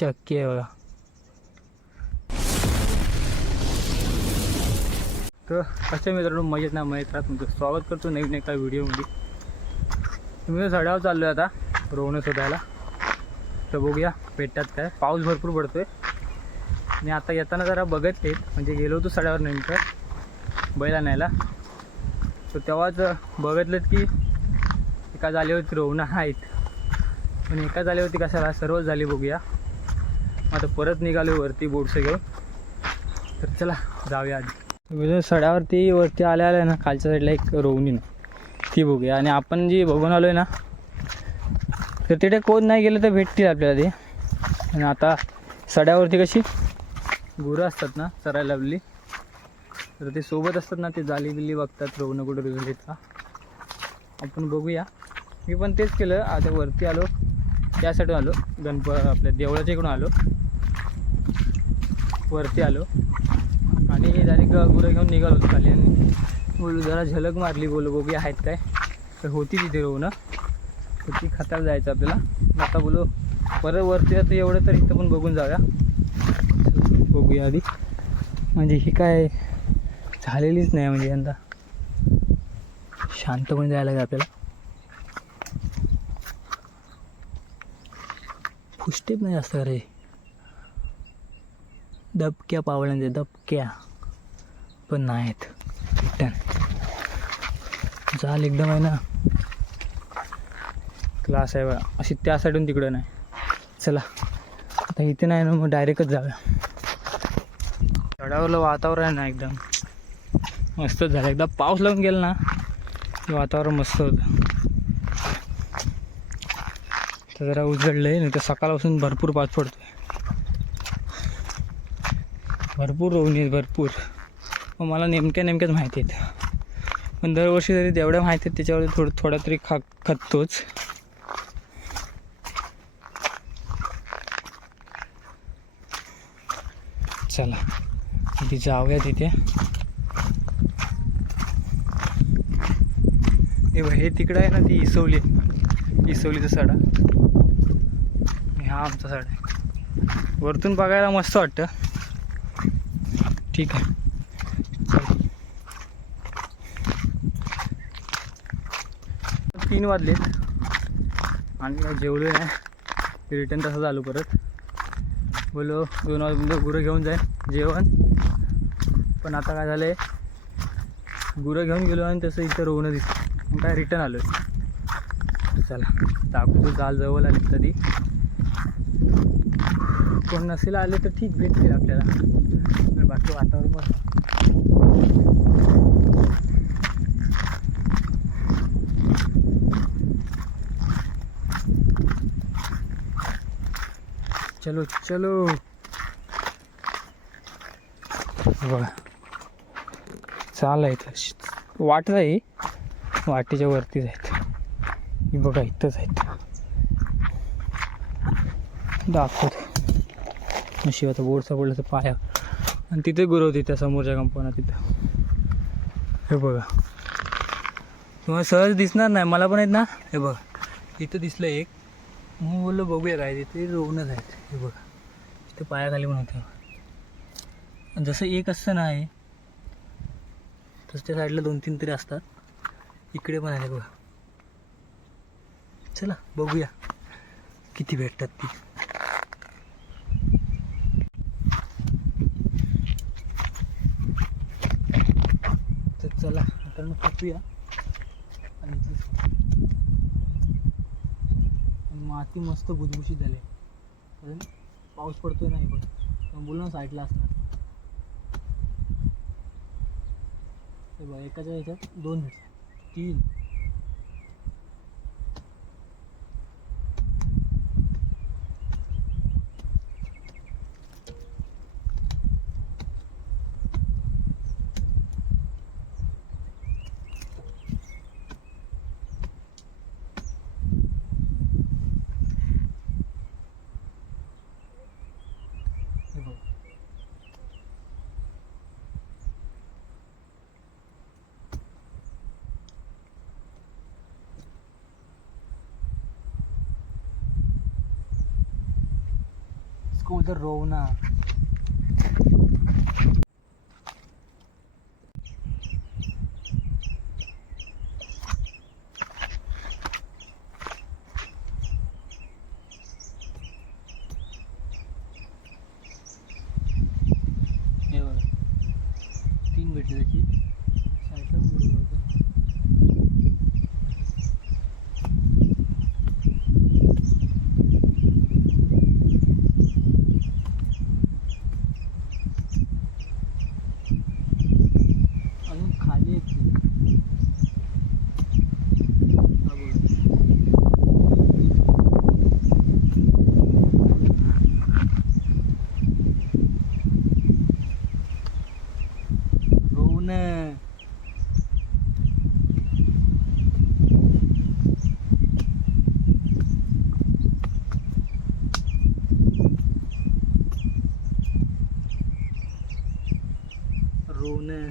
चक्की आहे बघा. तर कशा मित्रांनो मजेत ना मजेत राहत तुमचं स्वागत करतो नवीन एका व्हिडिओमध्ये. तुम्ही सड्यावर चाललो आहे आता रोवणं शोधायला. तर बघूया भेटतात काय. पाऊस भरपूर पडतोय आणि आता येताना जरा बघितले म्हणजे गेलो होतो सड्यावर नेमकं बैल आणायला. तर तेव्हाच बघितलेत की एका जालेवरती रोवणं आहेत पण एका जालेवरती कशाला सर्वच झाली. बघूया आता परत निघालो वरती बोटसं घेऊन. तर चला जाऊया आधी. सड्यावरती वरती आल्या ना खालच्या साईडला एक रोवणी ना ती बघूया. आणि आपण जी बघून आलो आहे ना तर तिथे कोण नाही गेलं तर भेटतील आपल्याला ते. आणि आता सड्यावरती कशी गुरं असतात ना चरायला लावली तर ते सोबत असतात ना ते जाली बिल्ली बघतात रोवणं कुठं रुजली का. आपण बघूया. मी पण तेच केलं. आता वरती आलो त्यासाठी आलो आपल्या देवळाच्या इकडून आलो वरती आलो आणि डायरेक्ट गुरं घेऊन निघालो होतो खाली. आणि बोलू जरा झलक मारली बोलू बघूया आहेत काय. तर होती तिथे रोवणं तर ती खताला जायचं आपल्याला. आता बोलू परत वरती आता एवढं तर इथं पण बघून जाऊया. बघूया आधी म्हणजे ही काय झालेलीच नाही म्हणजे यंदा शांतपणे जायला लागेल आपल्याला. फुस्टेप नाही जास्त रे दबक्या पावळ्यांचे दबक्या पण नाहीत रिटर्न जाल एकदम आहे ना क्लास आहे बघा. अशी त्या साईडून तिकडं नाही. चला आता इथे नाही ना मग डायरेक्टच जाऊया. चढावरलं वातावरण आहे ना एकदम मस्तच झालं. एकदा पाऊस लागून गेला ना वातावरण मस्त होतं. तर जरा उजळलं आहे नाही तर सकाळपासून भरपूर पाऊस पडतो आहे. भरपूर रोवणी आहेत भरपूर. मग मला नेमक्याच माहिती आहेत पण दरवर्षी जरी तेवढ्या माहिती आहेत त्याच्यावर थोडा तरी खततोच. चला तिथे जाऊया. तिथे हे तिकडं आहे ना ती इसवलीचा सडा. हा आमचा सडा आहे. वरतून बघायला मस्त वाटतं. ठीक आहे 3 वाजलेत आणि जेवलो नाही. रिटर्न तसं झालो परत. बोलो 2 वाजता गुरं घेऊन जाईन जेवण. पण आता काय झालं आहे गुरं घेऊन गेलो आणि तसं इथं रोवणं दिसतं मग काय रिटर्न आलो आहे. चला दाखवतो जाल जवळ आली कधी कोण नसेल आले तर ठीक भेटतील आपल्याला. बाकी वातावरण बघ. चलो चलो बघा चाल आहे इथं वाट आहे. वाटेच्या वरतीच आहेत ही बघा इथंच आहेत. दाखवतो नशी आता बोर्डचा पडलं तर पाया. आणि तिथे गुरं होती त्या समोरच्या कंपाऊंडात तिथं. हे बघा तुम्हाला सहज दिसणार नाही मला पण आहेत ना. हे बघा तिथं दिसलं एक म्हणून बोललो बघूया काय तिथे रोवणच आहेत. हे बघा तिथे पायाखाली पण होतं. जसं एक असतं ना आहे तसं त्या साईडला 2-3 तरी असतात. इकडे पण आहे बघा. चला बघूया किती भेटतात ती. तर चला आता मग कापूया. आणि माती मस्त भुसभुशीत झाली कारण पाऊस पडतोय नाही बघा. बोल ना साईडला असणार. हे बघा एकाच्या ह्याच्यात 2 भेटतात 3. हे बघा इसको उधर रोवना. हे बघा 3 भेटले त्याची साईडला पण बुडवलं होतं. अजून खाली आहेत ती. हा बघा. रोवणं. रोवणं.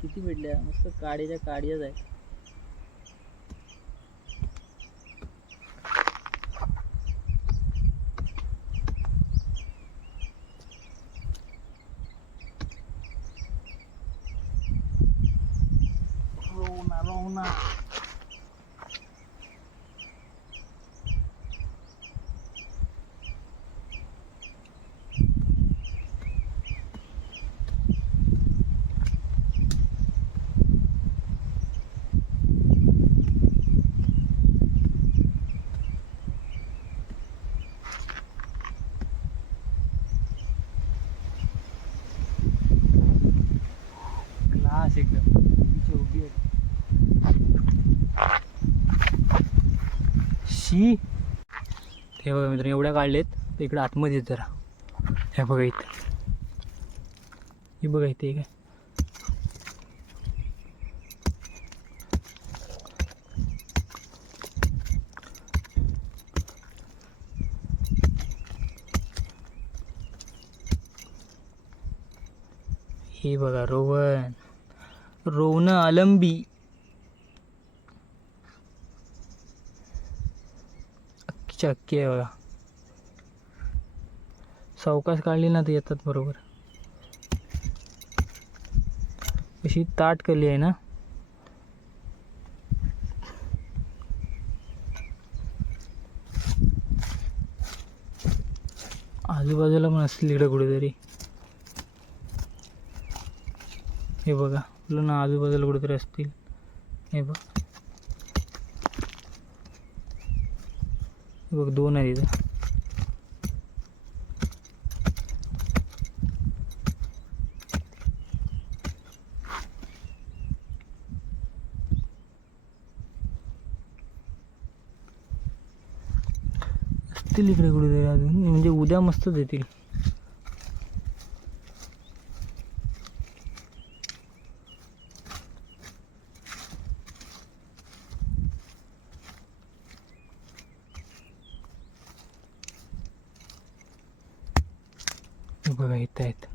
किती भेटल्या मस्त काड्याच्या काड्याच आहे. रोवणा रोवणा. क्लास एकदम तिची उभी आहे. शी. हे बघा मित्र एवढ्या काढलेत तर इकडे आतमध्ये आहेत जरा. हे बघा इथं. हे बघा इथे काय हे बघा रोवन. रोवणं अलंबी. अख्खीच्या अख्खी आहे बघा. सावकाश काढली ना तर येतात बरोबर. अशी ताट केली आहे ना. आजूबाजूला पण असतील इकडे कुठेतरी. हे बघा आपलं ना आजूबाजूला कुठेतरी असतील. हे बघ हे बघ 2 आहे इथं. असतील इकडे कुठेतरी अजून म्हणजे उद्या मस्तच येतील. बघा इथं आहेत.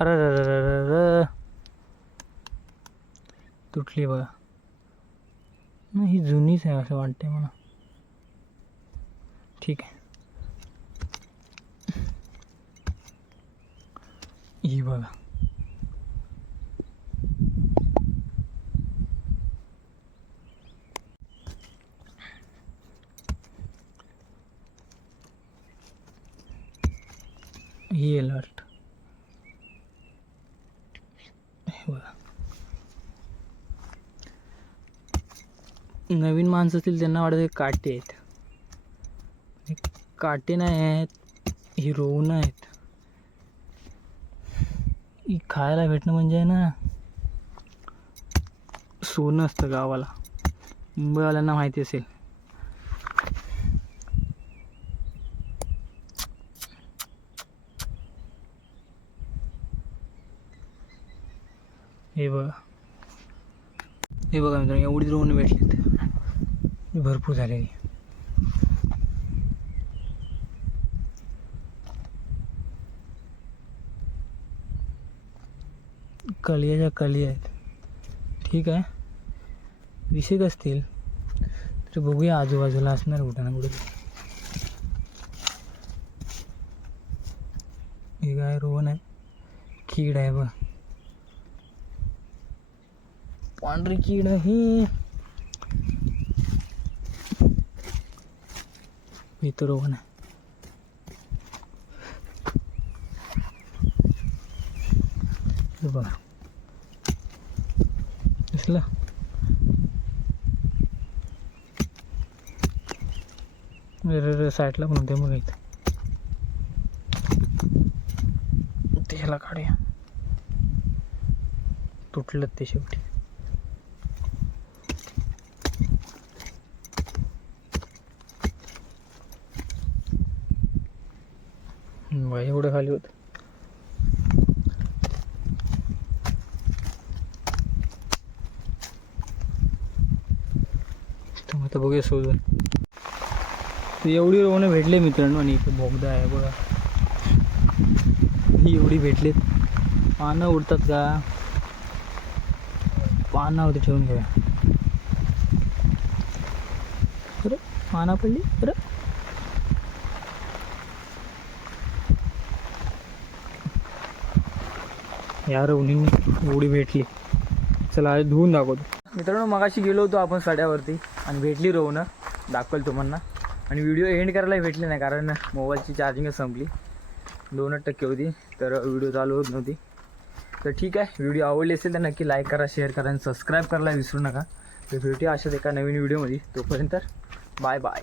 अरे तुटली बघा. ही जुनीच आहे असं वाटते मला. ठीक आहे. ही बघा ही आहे लास्ट. हे बघा नवीन माणसं असतील त्यांना वाटत काटे आहेत. हे काटे नाही आहेत. ही रोवणं आहेत. ही खायला भेटणं म्हणजे ना सोनं असतं गावाला. मुंबईवाल्यांना माहिती असेल. हे बघा हे बघा मित्रांनो एवढी रोवणं भेटलीत. भरपूर झालेली. कलियाच्या कली आहेत. ठीक आहे, दिसत असतील तर बघूया आजूबाजूला असणार कुठं ना कुठे. हे काय रोहन आहे, कीड आहे बघ, पांढरी कीड आहे. इथं रोहन आहे. हे बघा दिसलं. साईडला पण होते मग इथं, त्याला काढूया. तुटलं ते शेवटी. एवढं खाली होत. आता बघूया शोधून. एवढी रोवणं भेटले मित्रांनो. आणि इथे बोगदा आहे बघा, ही एवढी भेटलेत. पानं उडतात का, पानावरती ठेवून घ्या. अरे पाना पडली. अरे यार एवढी भेटली. चला आज धुवून दाखवतो. मित्रांनो मगाशी गेलो होतो आपण सड्यावरती आणि भेटली रोवणं, दाखवलं तुम्हाला. आणि व्हिडिओ एंड करायला भेटले नाही कारण मोबाईलची चार्जिंगच संपली, 2% होती, तर व्हिडिओ चालू होत नव्हती. तर ठीक आहे, व्हिडिओ आवडली असेल तर नक्की लाईक करा, शेअर करा आणि सबस्क्राईब करायला विसरू नका. तर भेटूया अशाच एका नवीन व्हिडिओमध्ये. तोपर्यंत बाय बाय.